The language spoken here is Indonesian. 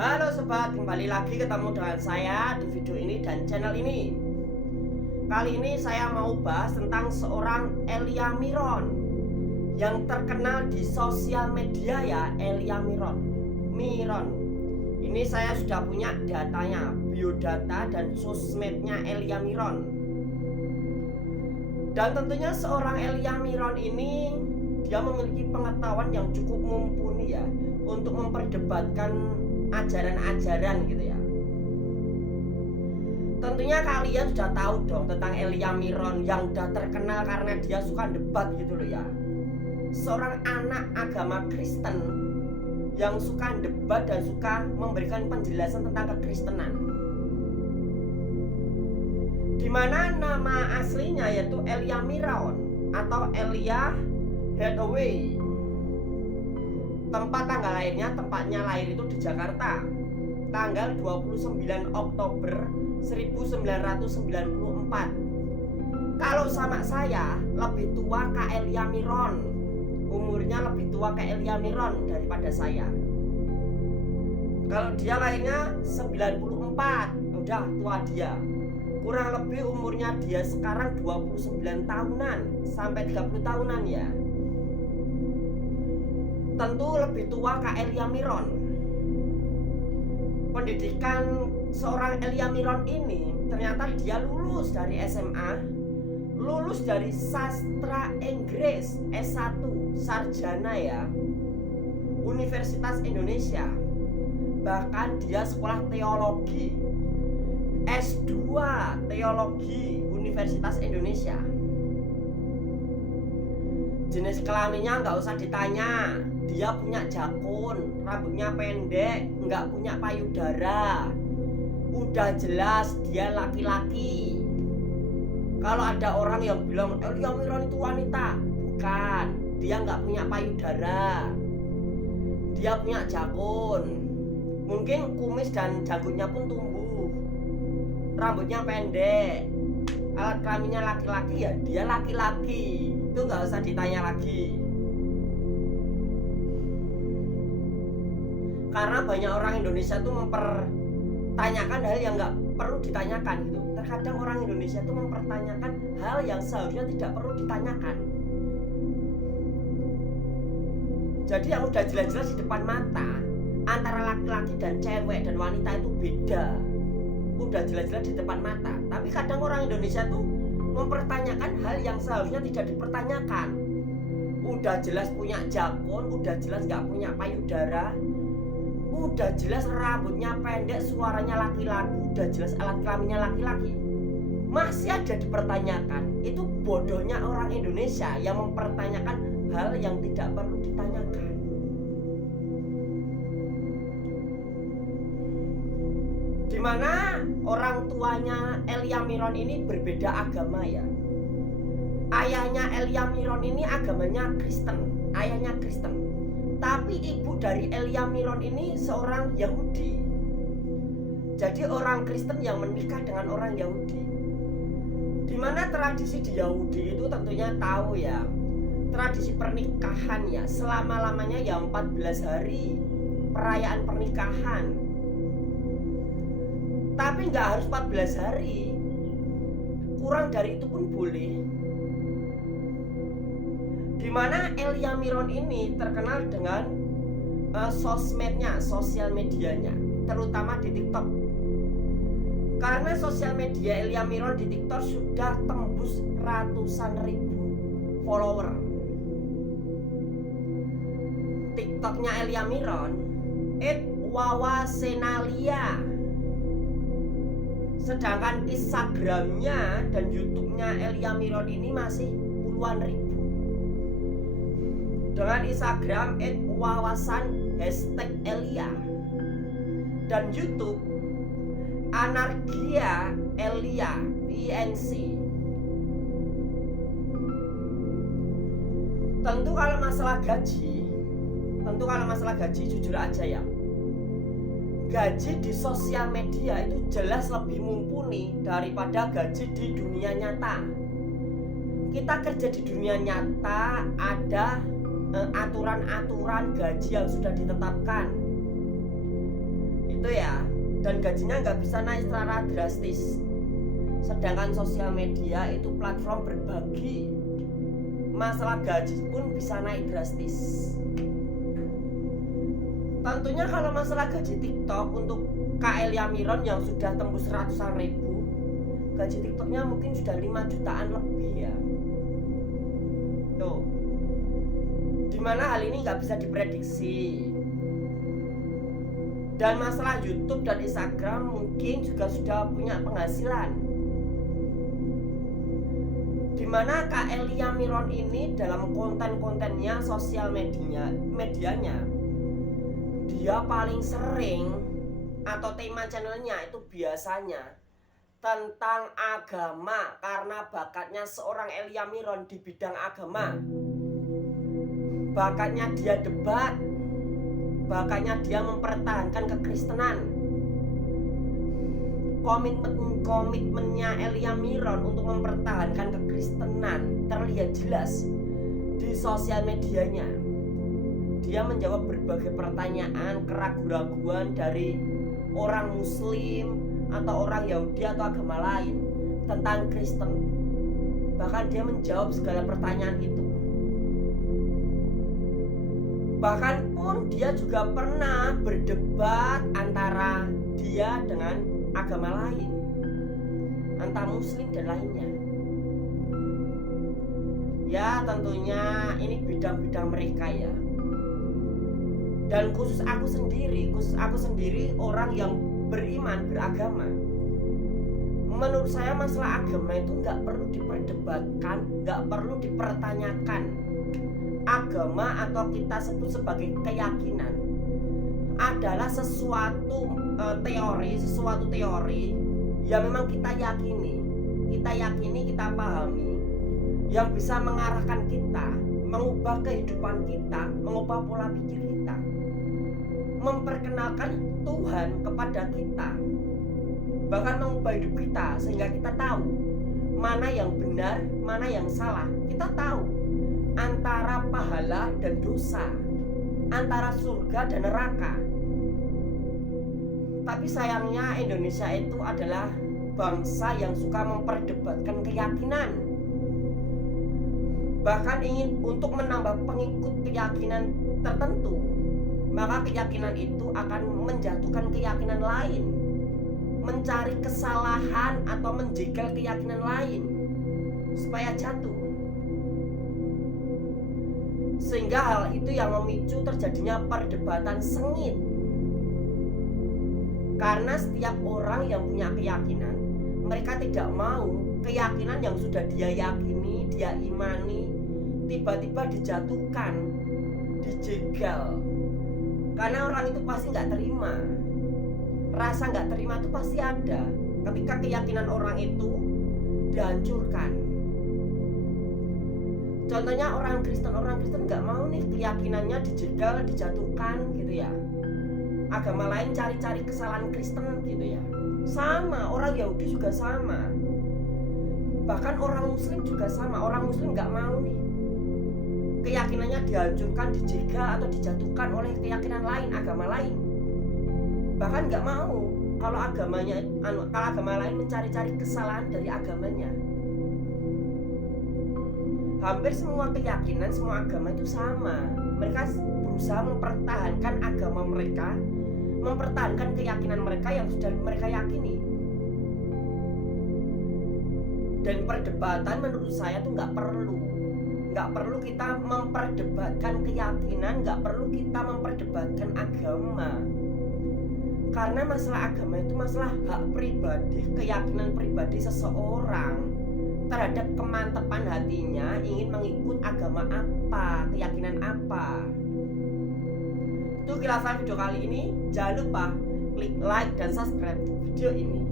Halo sobat, kembali lagi ketemu dengan saya di video ini dan channel ini. Kali ini saya mau bahas tentang seorang Elia Miron yang terkenal di sosial media ya, Elia Miron. Ini saya sudah punya datanya, biodata dan sosmednya Elia Miron. Dan tentunya seorang Elia Miron ini dia memiliki pengetahuan yang cukup mumpuni ya untuk memperdebatkan ajaran-ajaran gitu ya. Tentunya kalian sudah tahu dong tentang Elia Miron yang udah terkenal karena dia suka debat gitu loh ya. Seorang anak agama Kristen yang suka debat dan suka memberikan penjelasan tentang kekristenan. Dimana nama aslinya yaitu Elia Miron atau Elia Hathaway. Tempatnya lahir itu di Jakarta tanggal 29 Oktober 1994. Kalau sama saya lebih tua Kak Elia Miron, umurnya lebih tua Kak Elia Miron daripada saya. Kalau dia lahirnya 94, udah tua dia. Kurang lebih umurnya dia sekarang 29 tahunan sampai 30 tahunan ya. Tentu lebih tua Kak Elia Miron. Pendidikan seorang Elia Miron ini ternyata dia lulus dari SMA, lulus dari sastra Inggris S1 sarjana ya, Universitas Indonesia. Bahkan dia sekolah teologi S2 teologi Universitas Indonesia. Jenis kelaminnya nggak usah ditanya, dia punya jakun, rambutnya pendek, nggak punya payudara. Udah jelas dia laki-laki. Kalau ada orang yang bilang Elia Miron itu wanita, bukan. Dia nggak punya payudara, dia punya jakun. Mungkin kumis dan jagunnya pun tumbuh. Rambutnya pendek, alat kelaminnya laki-laki ya, dia laki-laki. Itu nggak usah ditanya lagi. Karena banyak orang Indonesia tuh mempertanyakan hal yang nggak perlu ditanyakan gitu. Terkadang orang Indonesia tuh mempertanyakan hal yang seharusnya tidak perlu ditanyakan. Jadi yang udah jelas-jelas di depan mata antara laki-laki dan cewek dan wanita itu beda. Udah jelas-jelas di depan mata. Tapi kadang orang Indonesia tuh mempertanyakan hal yang seharusnya tidak dipertanyakan. Udah jelas punya jakun, udah jelas gak punya payudara, udah jelas rambutnya pendek, suaranya laki-laki, udah jelas alat kelaminnya laki-laki, masih ada dipertanyakan. Itu bodohnya orang Indonesia yang mempertanyakan hal yang tidak perlu ditanyakan. Dimana orang tuanya Elia Miron ini berbeda agama ya. Ayahnya Elia Miron ini agamanya Kristen, ayahnya Kristen. Tapi ibu dari Elia Miron ini seorang Yahudi. Jadi orang Kristen yang menikah dengan orang Yahudi. Dimana tradisi di Yahudi itu tentunya tahu ya, tradisi pernikahan ya, selama-lamanya ya 14 hari perayaan pernikahan. Tapi nggak harus 14 hari, kurang dari itu pun boleh. Dimana Elia Miron ini terkenal dengan sosmednya, sosial medianya, terutama di TikTok. Karena sosial media Elia Miron di TikTok sudah tembus ratusan ribu follower. TikToknya Elia Miron @wawasenalia. Sedangkan Instagramnya dan YouTube-nya Elia Miron ini masih puluhan ribu. Dengan Instagram @wawasan #Elia dan YouTube Anargia Elia INC. Tentu kalau masalah gaji jujur aja ya, gaji di sosial media itu jelas lebih mumpuni daripada gaji di dunia nyata. Kita kerja di dunia nyata ada aturan-aturan gaji yang sudah ditetapkan. itu ya, dan gajinya nggak bisa naik secara drastis. Sedangkan sosial media itu platform berbagi, masalah gaji pun bisa naik drastis. Tentunya kalau masalah gaji TikTok untuk Kak Elia Miron yang sudah tembus ratusan ribu, gaji TikToknya mungkin sudah 5 jutaan lebih ya. Tuh, dimana hal ini nggak bisa diprediksi. Dan masalah YouTube dan Instagram mungkin juga sudah punya penghasilan. Dimana Kak Elia Miron ini dalam konten-kontennya sosial medianya, dia paling sering atau tema channelnya itu biasanya tentang agama, karena bakatnya seorang Elia Miron di bidang agama. Bakatnya dia debat, bakatnya dia mempertahankan kekristenan. Komitmennya Elia Miron untuk mempertahankan kekristenan terlihat jelas di sosial medianya. Dia menjawab berbagai pertanyaan, keraguan-raguan dari orang Muslim atau orang Yahudi atau agama lain tentang Kristen. Bahkan dia menjawab segala pertanyaan itu. Bahkan pun dia juga pernah berdebat antara dia dengan agama lain, antara Muslim dan lainnya. Ya tentunya ini bidang-bidang mereka ya. Dan khusus aku sendiri orang yang beriman, beragama, menurut saya masalah agama itu nggak perlu diperdebatkan, nggak perlu dipertanyakan. Agama atau kita sebut sebagai keyakinan adalah sesuatu teori yang memang kita yakini, kita pahami, yang bisa mengarahkan kita, mengubah kehidupan kita, mengubah pola pikir kita, memperkenalkan Tuhan kepada kita, bahkan mengubah hidup kita sehingga kita tahu mana yang benar, mana yang salah. Kita tahu antara pahala dan dosa, antara surga dan neraka. Tapi sayangnya Indonesia itu adalah bangsa yang suka memperdebatkan keyakinan, bahkan ingin untuk menambah pengikut keyakinan tertentu. Maka keyakinan itu akan menjatuhkan keyakinan lain, mencari kesalahan atau menjegal keyakinan lain supaya jatuh. Sehingga hal itu yang memicu terjadinya perdebatan sengit. Karena setiap orang yang punya keyakinan, mereka tidak mau keyakinan yang sudah dia yakini, dia imani, tiba-tiba dijatuhkan, dijegal. Karena orang itu pasti nggak terima. Rasa nggak terima itu pasti ada ketika keyakinan orang itu dihancurkan. Contohnya orang Kristen nggak mau nih keyakinannya dijegal, dijatuhkan gitu ya. Agama lain cari-cari kesalahan Kristen gitu ya. Sama, orang Yahudi juga sama. Bahkan orang Muslim juga sama. Orang Muslim nggak mau nih keyakinannya dihancurkan, dijegal atau dijatuhkan oleh keyakinan lain, agama lain. Bahkan nggak mau kalau agama lain mencari-cari kesalahan dari agamanya. Hampir semua keyakinan, semua agama itu sama. Mereka berusaha mempertahankan agama mereka, mempertahankan keyakinan mereka yang sudah mereka yakini. Dan perdebatan menurut saya tuh nggak perlu kita memperdebatkan keyakinan, nggak perlu kita memperdebatkan agama. Karena masalah agama itu masalah hak pribadi, keyakinan pribadi seseorang terhadap kemantapan hatinya ingin mengikut agama apa, keyakinan apa. Itu kilasan video kali ini. Jangan lupa klik like dan subscribe video ini.